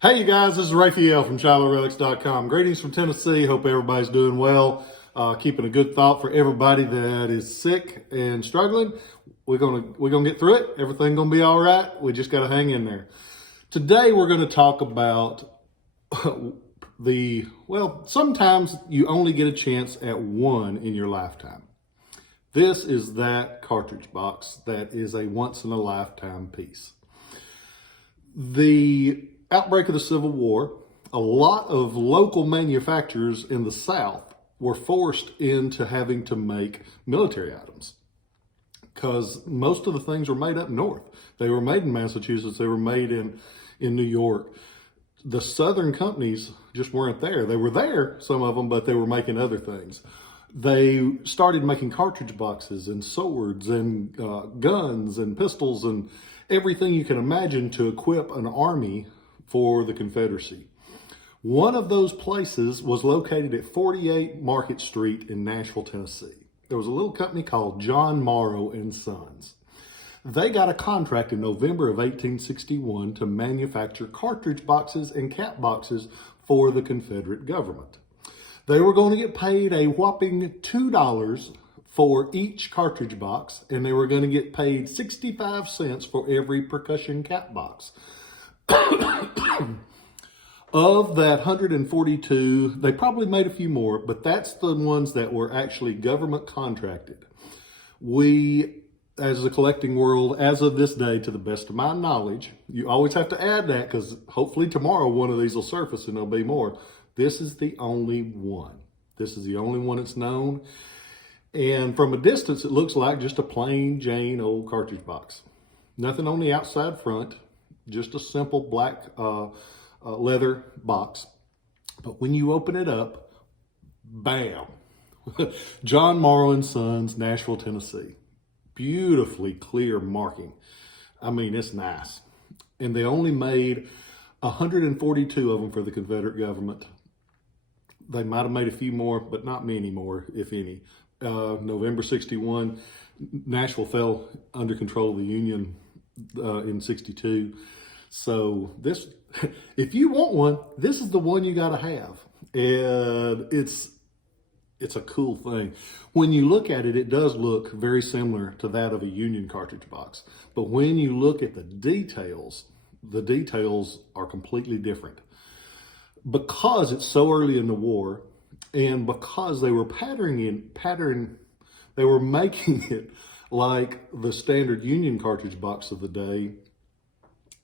Hey, you guys, this is Rafael from Shiloh Greetings from Tennessee. Hope everybody's doing well. Keeping a good thought for everybody that is sick and struggling. We're gonna get through it. Everything's gonna be all right. We just gotta hang in there. Today we're gonna talk about sometimes you only get a chance at one in your lifetime. This is that cartridge box that is a once in a lifetime piece. The outbreak of the Civil War, a lot of local manufacturers in the South were forced into having to make military items because most of the things were made up north. They were made in Massachusetts. They were made in New York. The Southern companies just weren't there. They were there, some of them, but they were making other things. They started making cartridge boxes and swords and guns and pistols and everything you can imagine to equip an army for the Confederacy. One of those places was located at 48 Market Street in Nashville, Tennessee. There was a little company called John Morrow and Sons. They got a contract in November of 1861 to manufacture cartridge boxes and cap boxes for the Confederate government. They were going to get paid a whopping $2 for each cartridge box, and they were going to get paid 65 cents for every percussion cap box. Of that 142, they probably made a few more, but that's the ones that were actually government contracted. We, as a collecting world, as of this day, to the best of my knowledge, you always have to add that because hopefully tomorrow one of these will surface and there'll be more. This is the only one. This is the only one that's known. And from a distance, it looks like just a plain Jane old cartridge box. Nothing on the outside front, just a simple black leather box. But when you open it up, bam, John Morrow and Sons, Nashville, Tennessee. Beautifully clear marking. I mean, it's nice. And they only made 142 of them for the Confederate government. They might have made a few more, but not many more, if any. November 61, Nashville fell under control of the Union in 62. So this, if you want one, this is the one you got to have. And it's a cool thing. When you look at it, it does look very similar to that of a Union cartridge box. But when you look at the details are completely different. Because it's so early in the war, and because they were they were making it like the standard Union cartridge box of the day,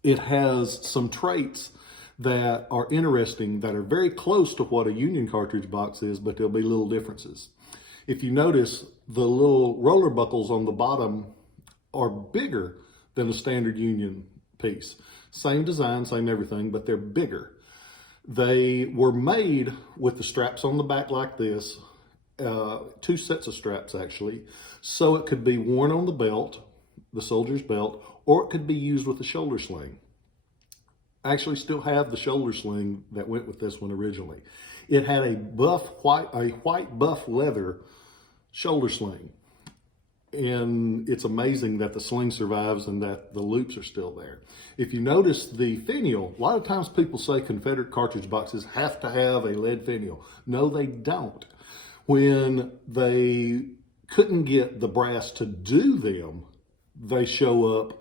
it has some traits that are interesting, that are very close to what a Union cartridge box is, but there'll be little differences. If you notice, the little roller buckles on the bottom are bigger than a standard Union piece. Same design, same everything, but they're bigger. They were made with the straps on the back like this, two sets of straps actually, so it could be worn on the belt, the soldier's belt, or it could be used with a shoulder sling. I actually still have the shoulder sling that went with this one originally. It had a white buff leather shoulder sling. And it's amazing that the sling survives and that the loops are still there. If you notice the finial, a lot of times people say Confederate cartridge boxes have to have a lead finial. No, they don't. When they couldn't get the brass to do them, they show up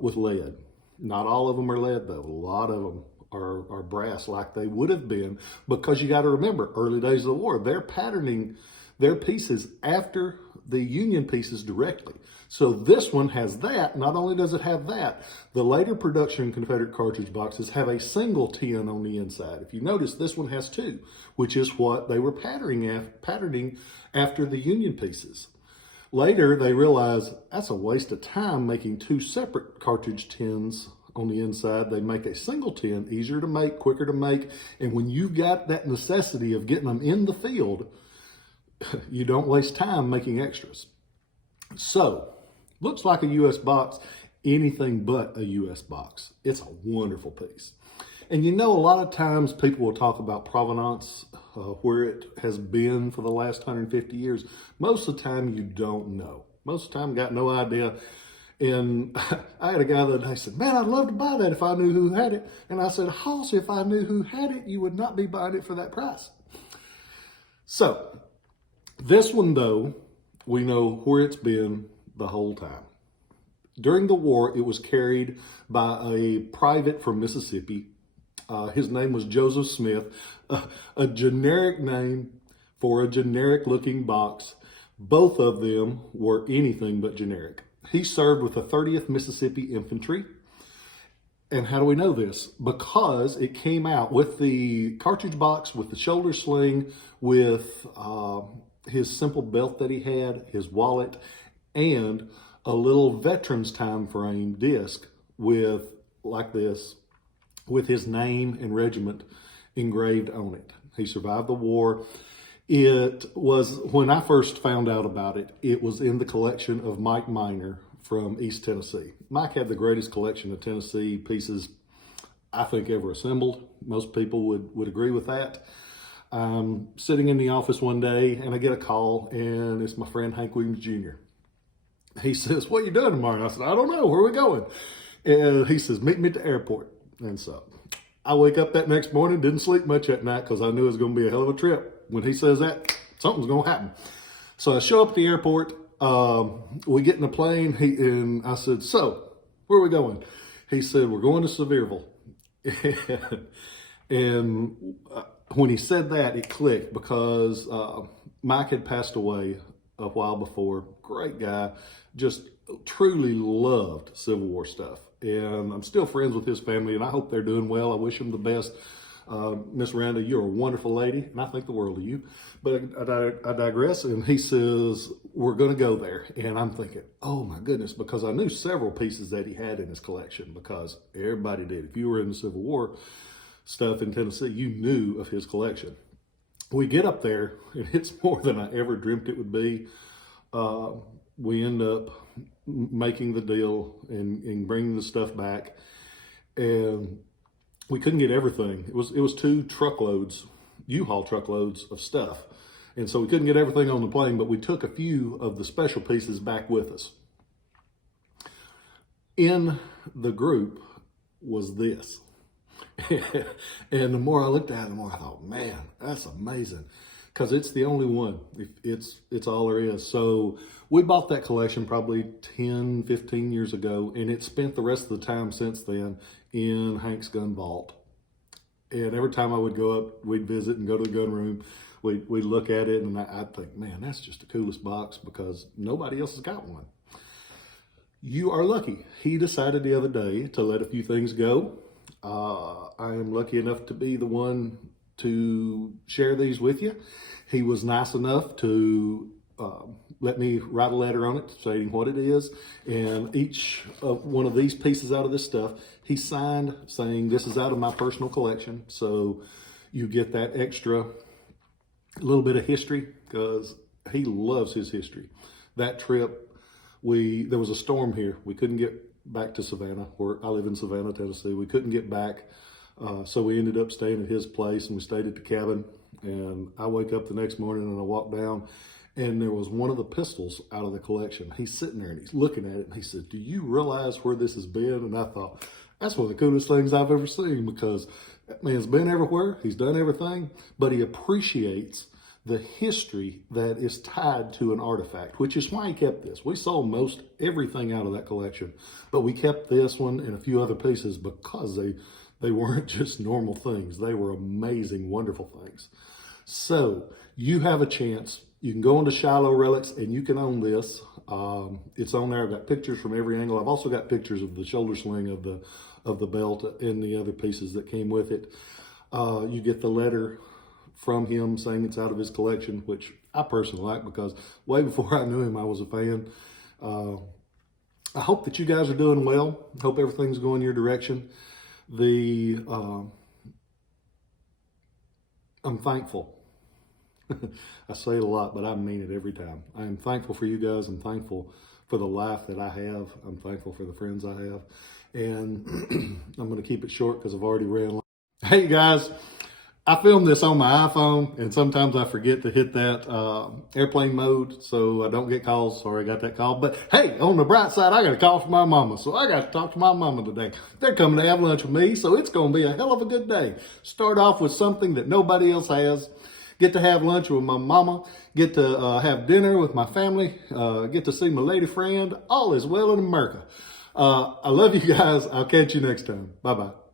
with lead. Not all of them are lead though. A lot of them are brass like they would have been, because you got to remember, early days of the war, they're patterning their pieces after the Union pieces directly. So this one has that. Not only does it have that, the later production Confederate cartridge boxes have a single tin on the inside. If you notice, this one has two, which is what they were patterning after the Union pieces. Later, they realized that's a waste of time making two separate cartridge tins on the inside. They make a single tin, easier to make, quicker to make, and when you've got that necessity of getting them in the field, you don't waste time making extras. So, looks like a U.S. box, anything but a U.S. box. It's a wonderful piece. And you know, a lot of times people will talk about provenance, where it has been for the last 150 years. Most of the time you don't know. Most of the time got no idea. And I had a guy the other day said, man, I'd love to buy that if I knew who had it. And I said, Hoss, if I knew who had it, you would not be buying it for that price. So this one, though, we know where it's been the whole time. During the war, it was carried by a private from Mississippi. His name was Joseph Smith, a generic name for a generic-looking box. Both of them were anything but generic. He served with the 30th Mississippi Infantry. And how do we know this? Because it came out with the cartridge box, with the shoulder sling, with his simple belt that he had, his wallet, and a little veteran's time frame disc with, like this, with his name and regiment engraved on it. He survived the war. It was, when I first found out about it, it was in the collection of Mike Miner from East Tennessee. Mike had the greatest collection of Tennessee pieces I think ever assembled. Most people would agree with that. I'm sitting in the office one day and I get a call, and it's my friend Hank Williams Jr. He says, what are you doing tomorrow? And I said, I don't know. Where are we going? And he says, meet me at the airport. And so I wake up that next morning, didn't sleep much at night because I knew it was going to be a hell of a trip. When he says that, something's going to happen. So I show up at the airport. We get in a plane. And I said, so where are we going? He said, we're going to Sevierville. And when he said that, it clicked because Mike had passed away a while before. Great guy, just truly loved Civil War stuff. And I'm still friends with his family, and I hope they're doing well. I wish them the best. Miss Randa, you're a wonderful lady, and I think the world of you. But I digress. And he says, we're going to go there. And I'm thinking, oh my goodness, because I knew several pieces that he had in his collection, because everybody did. If you were in the Civil War stuff in Tennessee, you knew of his collection. We get up there, and it's more than I ever dreamt it would be. We end up making the deal and bringing the stuff back. And we couldn't get everything. It was 2 truckloads, U-Haul truckloads of stuff. And so we couldn't get everything on the plane, but we took a few of the special pieces back with us. In the group was this. And the more I looked at it, the more I thought, man, that's amazing. Because it's the only one. It's all there is. So we bought that collection probably 10, 15 years ago, and it spent the rest of the time since then in Hank's gun vault. And every time I would go up, we'd visit and go to the gun room. We'd look at it, and I'd think, man, that's just the coolest box, because nobody else has got one. You are lucky. He decided the other day to let a few things go. I am lucky enough to be the one to share these with you. He was nice enough to let me write a letter on it stating what it is. And each one of these pieces out of this stuff, he signed saying, this is out of my personal collection. So you get that extra little bit of history, because he loves his history. That trip, there was a storm here. We couldn't get back to Savannah, where I live in Savannah, Tennessee. We couldn't get back. So we ended up staying at his place, and we stayed at the cabin. And I wake up the next morning and I walk down, and there was one of the pistols out of the collection. He's sitting there and he's looking at it, and he said, do you realize where this has been? And I thought, that's one of the coolest things I've ever seen, because that man's been everywhere. He's done everything, but he appreciates the history that is tied to an artifact, which is why he kept this. We sold most everything out of that collection, but we kept this one and a few other pieces because they weren't just normal things. They were amazing, wonderful things. So you have a chance. You can go into Shiloh Relics and you can own this. It's on there. I've got pictures from every angle. I've also got pictures of the shoulder sling of the belt and the other pieces that came with it. You get the letter from him saying it's out of his collection, which I personally like, because way before I knew him, I was a fan. I hope that you guys are doing well. Hope everything's going your direction. I'm thankful. I say it a lot, but I mean it every time. I am thankful for you guys. I'm thankful for the life that I have. I'm thankful for the friends I have. And I'm going to keep it short because I've already ran long. Hey guys, I film this on my iPhone, and sometimes I forget to hit that airplane mode so I don't get calls. Sorry, I got that call. But hey, on the bright side, I got a call from my mama, so I got to talk to my mama today. They're coming to have lunch with me, so it's going to be a hell of a good day. Start off with something that nobody else has. Get to have lunch with my mama. Get to have dinner with my family. Get to see my lady friend. All is well in America. I love you guys. I'll catch you next time. Bye-bye.